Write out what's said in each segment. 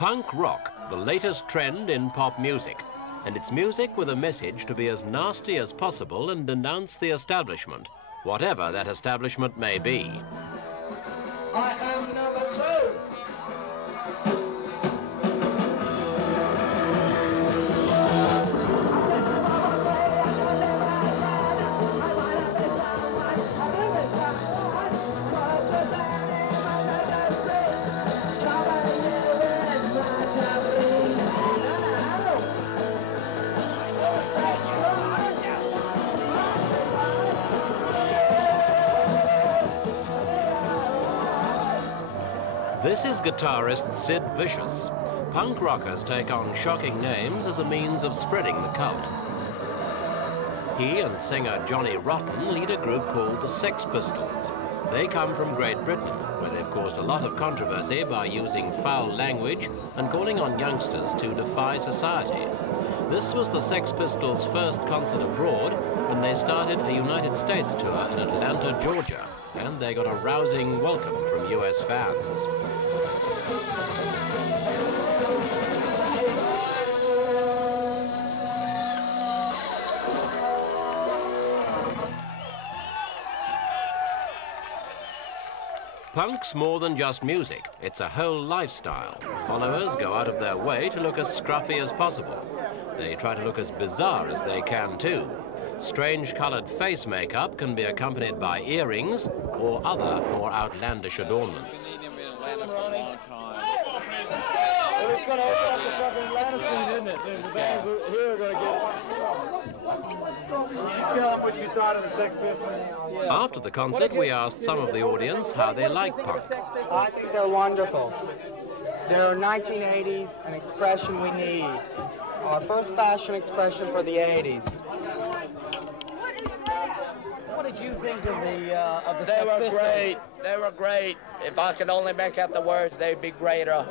Punk rock, the latest trend in pop music. And it's music with a message to be as nasty as possible and denounce the establishment, whatever that establishment may be. I am number 2. This is guitarist Sid Vicious. Punk rockers take on shocking names as a means of spreading the cult. He and singer Johnny Rotten lead a group called the Sex Pistols. They come from Great Britain, where they've caused a lot of controversy by using foul language and calling on youngsters to defy society. This was the Sex Pistols' first concert abroad when they started a United States tour in Atlanta, Georgia, and they got a rousing welcome from US fans. Punk's more than just music, it's a whole lifestyle. Followers go out of their way to look as scruffy as possible. They try to look as bizarre as they can too. Strange colored face makeup can be accompanied by earrings or other more outlandish adornments. It's going to open up the fucking Atlanta scene, isn't it? The bands here are going to get it. Tell them what you thought of the Sex Pistols. After the concert, we asked some of the audience how they like punk. I think they're wonderful. They're 1980s, an expression we need. Our first fashion expression for the 80s. What did you think of the They were great. They were great. If I could only make out the words, they'd be greater.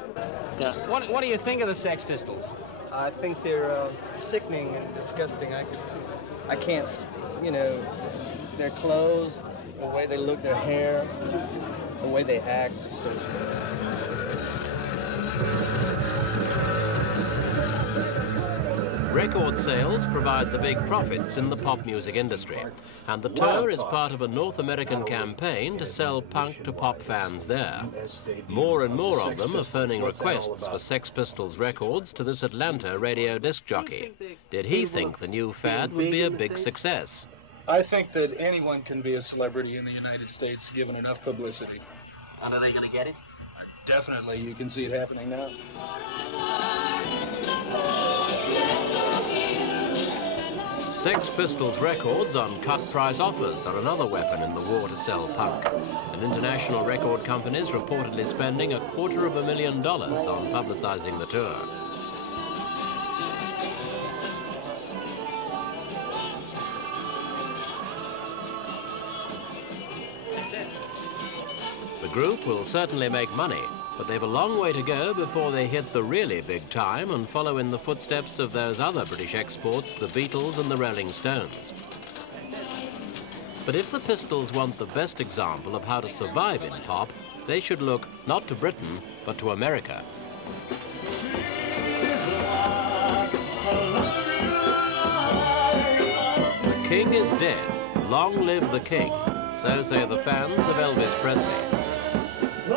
Yeah. What do you think of the Sex Pistols? I think they're sickening and disgusting. I can't, you know, their clothes, the way they look, their hair, the way they act. Record sales provide the big profits in the pop music industry, and the tour is part of a North American campaign to sell punk to pop fans there. More and more of them are phoning requests for Sex Pistols records to this Atlanta radio disc jockey. Did he think the new fad would be a big success? I think that anyone can be a celebrity in the United States given enough publicity. And are they going to get it? Definitely, you can see it happening now. Sex Pistols records on cut-price offers are another weapon in the war to sell punk. And international record companies reportedly spending $250,000 on publicizing the tour. The group will certainly make money, but they've a long way to go before they hit the really big time and follow in the footsteps of those other British exports, the Beatles and the Rolling Stones. But if the Pistols want the best example of how to survive in pop, they should look not to Britain, but to America. The king is dead. Long live the king. So say the fans of Elvis Presley.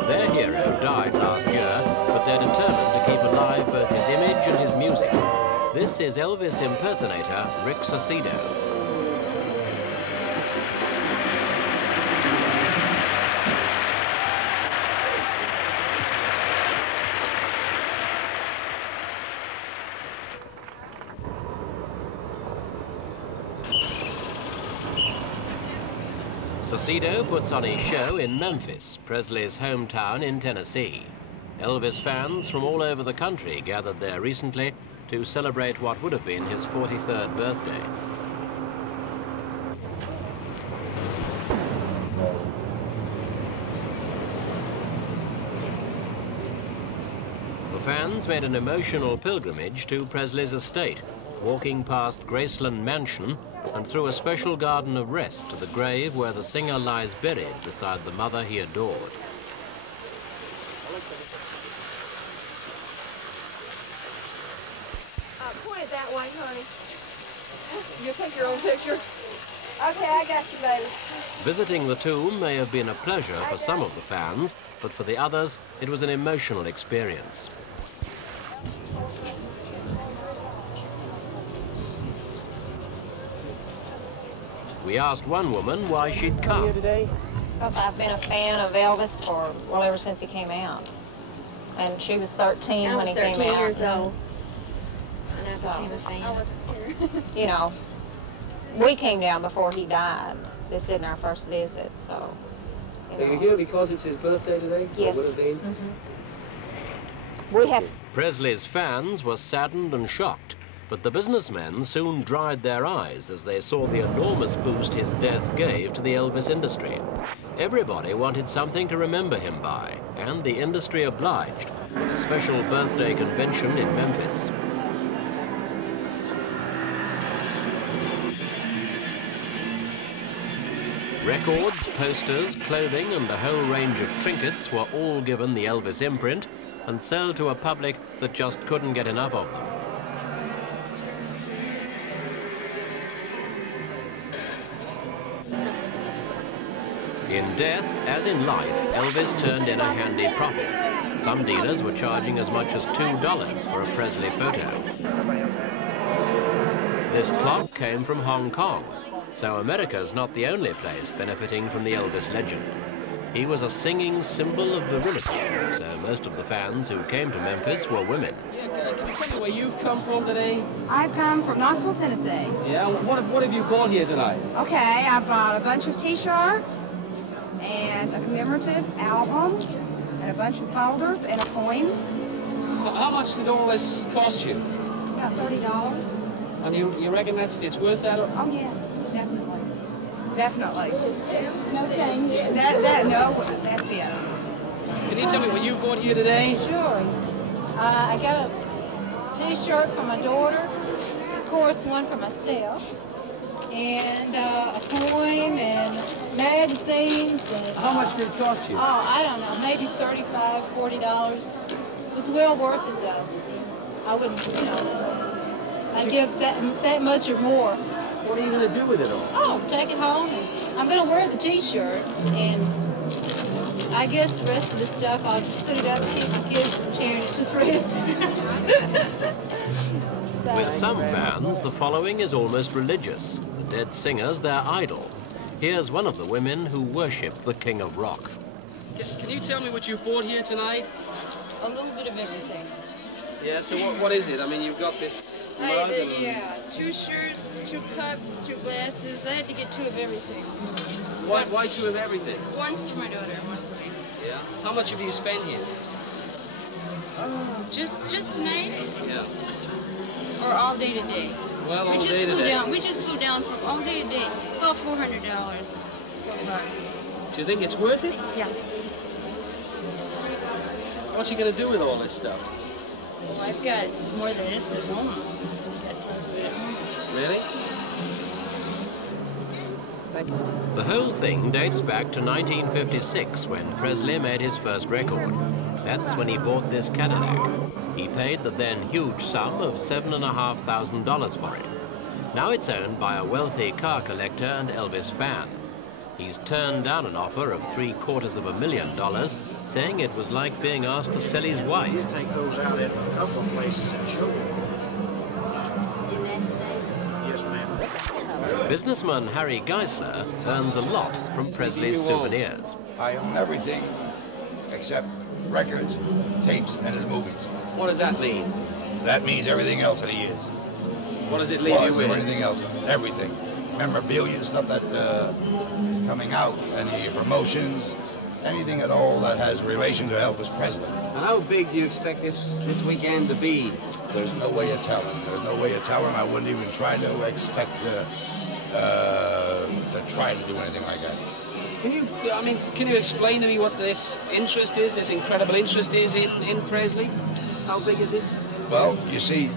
Their hero died last year, but they're determined to keep alive both his image and his music. This is Elvis impersonator Rick Saucedo. Saucedo puts on his show in Memphis, Presley's hometown in Tennessee. Elvis fans from all over the country gathered there recently to celebrate what would have been his 43rd birthday. The fans made an emotional pilgrimage to Presley's estate, walking past Graceland Mansion and through a special garden of rest to the grave where the singer lies buried beside the mother he adored. Point it that way, honey. You take your own picture? Okay, I got you, baby. Visiting the tomb may have been a pleasure for some of the fans, but for the others, it was an emotional experience. We asked one woman why she'd come. Because I've been a fan of Elvis for, well, ever since he came out. And she was 13 when he came out. I was 13 years old. And I became a fan. I wasn't here. You know, we came down before he died. This isn't our first visit, so. Are you here because it's his birthday today? Yes. Or would it be? We have. Presley's fans were saddened and shocked, but the businessmen soon dried their eyes as they saw the enormous boost his death gave to the Elvis industry. Everybody wanted something to remember him by, and the industry obliged with a special birthday convention in Memphis. Records, posters, clothing, and a whole range of trinkets were all given the Elvis imprint and sold to a public that just couldn't get enough of them. In death, as in life, Elvis turned in a handy profit. Some dealers were charging as much as $2 for a Presley photo. This clock came from Hong Kong, so America's not the only place benefiting from the Elvis legend. He was a singing symbol of virility, so most of the fans who came to Memphis were women. Yeah, can you tell me where you've come from today? I've come from Knoxville, Tennessee. Yeah, what have you bought here tonight? Okay, I bought a bunch of T-shirts and a commemorative album and a bunch of folders and a poem. How much did all this cost you? About $30. And you reckon it's worth that? Oh yes, definitely. Definitely. No change. No, that's it. Can you tell me what you bought here today? Sure. I got a T-shirt for my daughter, of course one for myself, and a coin and magazines. And, how much did it cost you? Oh, I don't know, maybe $35, $40. It was well worth it though. I wouldn't, you know, I'd give that much or more. What are you going to do with it all? Oh, take it home. I'm going to wear the T-shirt, and I guess the rest of the stuff, I'll just put it up and keep my kids from tearing it to shreds. With some fans, the following is almost religious. The dead singer's their idol. Here's one of the women who worship the King of Rock. Can you tell me what you bought here tonight? A little bit of everything. Yeah, so what is it? I mean, you've got this mug and... Yeah, 2 shirts, 2 cups, 2 glasses. I had to get 2 of everything. Why 2 of everything? 1 for my daughter, 1 for me. Yeah. How much have you spent here? Just tonight? Yeah. Or all day today? Well, all day today. We just flew down from all day today. About $400 so far. Do you think it's worth it? Yeah. What you going to do with all this stuff? Well, I've got more than this at home. I've got tons of it at home. Really? Thank you. The whole thing dates back to 1956 when Presley made his first record. That's when he bought this Cadillac. He paid the then huge sum of $7,500 for it. Now it's owned by a wealthy car collector and Elvis fan. He's turned down an offer of $750,000, saying it was like being asked to sell his wife. You take those out in a couple of places and show them. Yes, ma'am. Businessman Harry Geisler earns a lot from Presley's souvenirs. I own everything except records, tapes, and his movies. What does that mean? That means everything else that he is. What does it leave you with? Anything else, everything. Memorabilia, stuff that is coming out, any promotions, anything at all that has relation to Elvis Presley. And how big do you expect this weekend to be? There's no way of telling. There's no way of telling. I wouldn't even try to expect to try to do anything like that. Can you explain to me what this interest is, this incredible interest is in Presley? How big is it? Well, you see,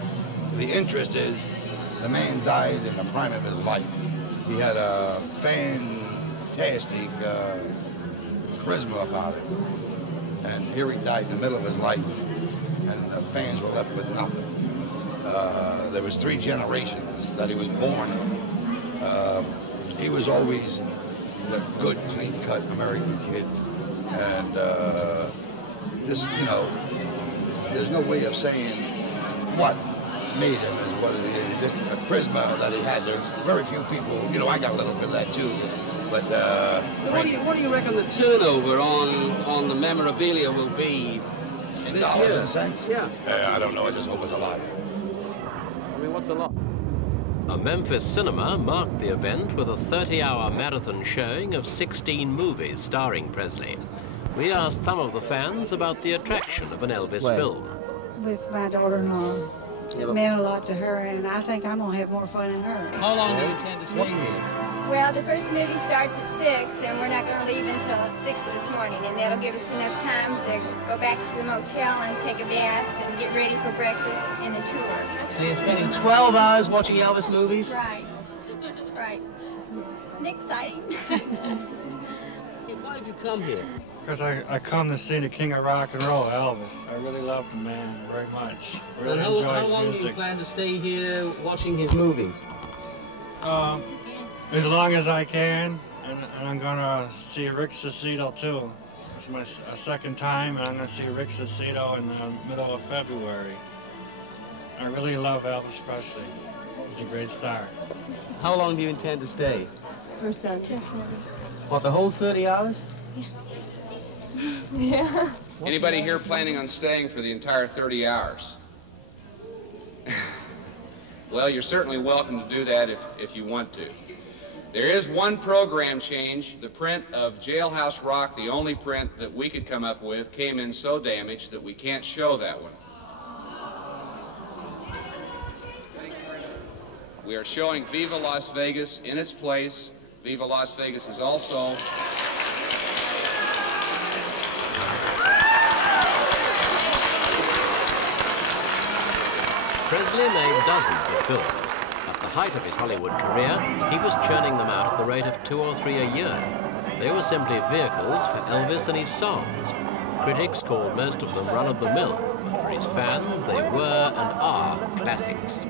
the interest is the man died in the prime of his life. He had a fantastic charisma about it. And here he died in the middle of his life, and the fans were left with nothing. There was 3 generations that he was born in. He was always the good, clean-cut American kid. And this, you know, there's no way of saying what made him is what it is. Just a charisma that he had. There's very few people, you know, I got a little bit of that too. But so what do you reckon the turnover on the memorabilia will be in this dollars year? and cents? Yeah. I don't know. I just hope it's a lot. I mean, what's a lot? A Memphis cinema marked the event with a 30-hour marathon showing of 16 movies starring Presley. We asked some of the fans about the attraction of an Elvis film. With my daughter-in-law. It meant a lot to her, and I think I'm going to have more fun than her. How long do you intend to stay here? Well, the first movie starts at 6, and we're not going to leave until 6 this morning, and that'll give us enough time to go back to the motel and take a bath and get ready for breakfast and the tour. So you're spending 12 hours watching Elvis movies? Right. Right. Isn't it exciting? Why did you come here? Because I come to see the king of rock and roll, Elvis. I really love the man very much. Really enjoy his music. How long do you plan to stay here watching his movies? As long as I can, and I'm going to see Rick Cicito too. It's my second time, and I'm going to see Rick Cicito in the middle of February. I really love Elvis Presley. He's a great star. How long do you intend to stay? For some testimony. What, the whole 30 hours? Yeah. Anybody here planning on staying for the entire 30 hours? Well, you're certainly welcome to do that if you want to. There is one program change. The print of Jailhouse Rock, the only print that we could come up with, came in so damaged that we can't show that one. We are showing Viva Las Vegas in its place. Viva Las Vegas is also... Presley made dozens of films. At the height of his Hollywood career, he was churning them out at the rate of 2 or 3 a year. They were simply vehicles for Elvis and his songs. Critics called most of them run-of-the-mill, but for his fans, they were and are classics.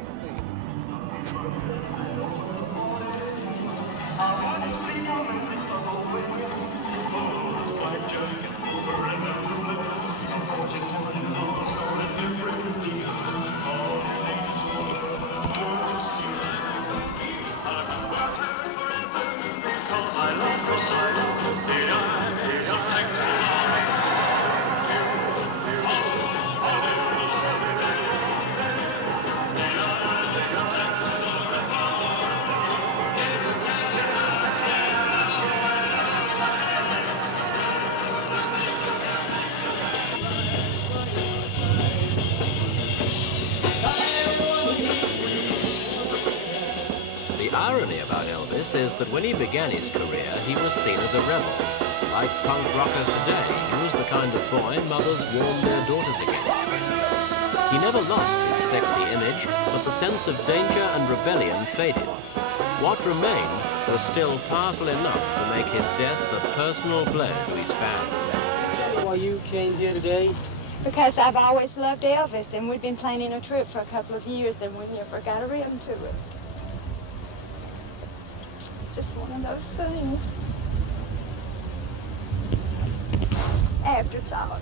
The irony about Elvis is that when he began his career, he was seen as a rebel. Like punk rockers today, he was the kind of boy mothers warned their daughters against. He never lost his sexy image, but the sense of danger and rebellion faded. What remained was still powerful enough to make his death a personal blow to his fans. Why you came here today? Because I've always loved Elvis, and we'd been planning a trip for a couple of years, and we never got around to it. Just one of those things. Afterthought.